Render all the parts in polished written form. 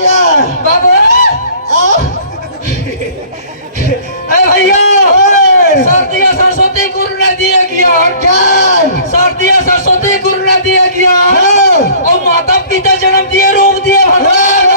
भैया बाबू भैया सर्दिया सरस्वती गुरु ने दिया गया सर्दिया सरस्वती गुरु ने दिया गया और माता पिता जन्म दिए रूप दिए भगवान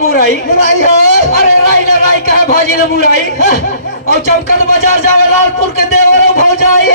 मुराई मुराई हो अरे राई ना राई कहा भाजी ना मुराई और चमकत बाजार जावे लालपुर के देवरो भौजाई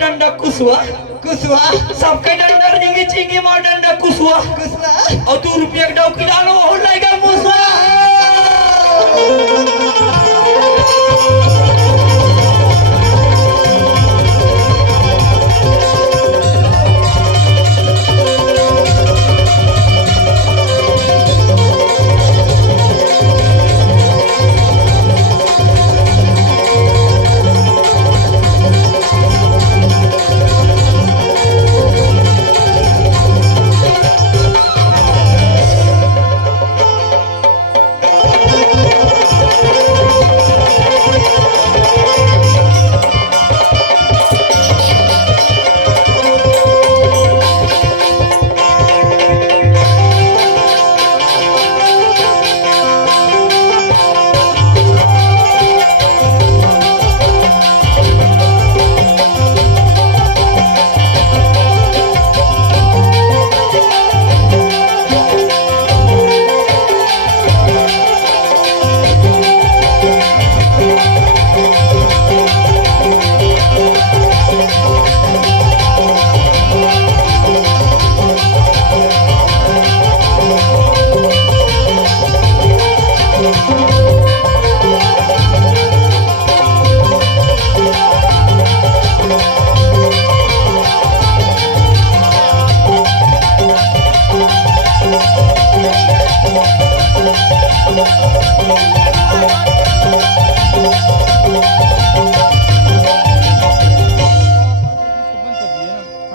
डंडा कुसुआ कुसुआ सबके डंडा रिंगी चिंगी मार डंडा कुसुआ कुसुआ और 2 रुपया का डौकी डालो हो लेगा मुसुआ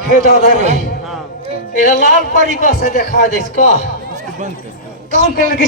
हे दादा रे ये लाल परी का से देखा दे इसका कौन कलर की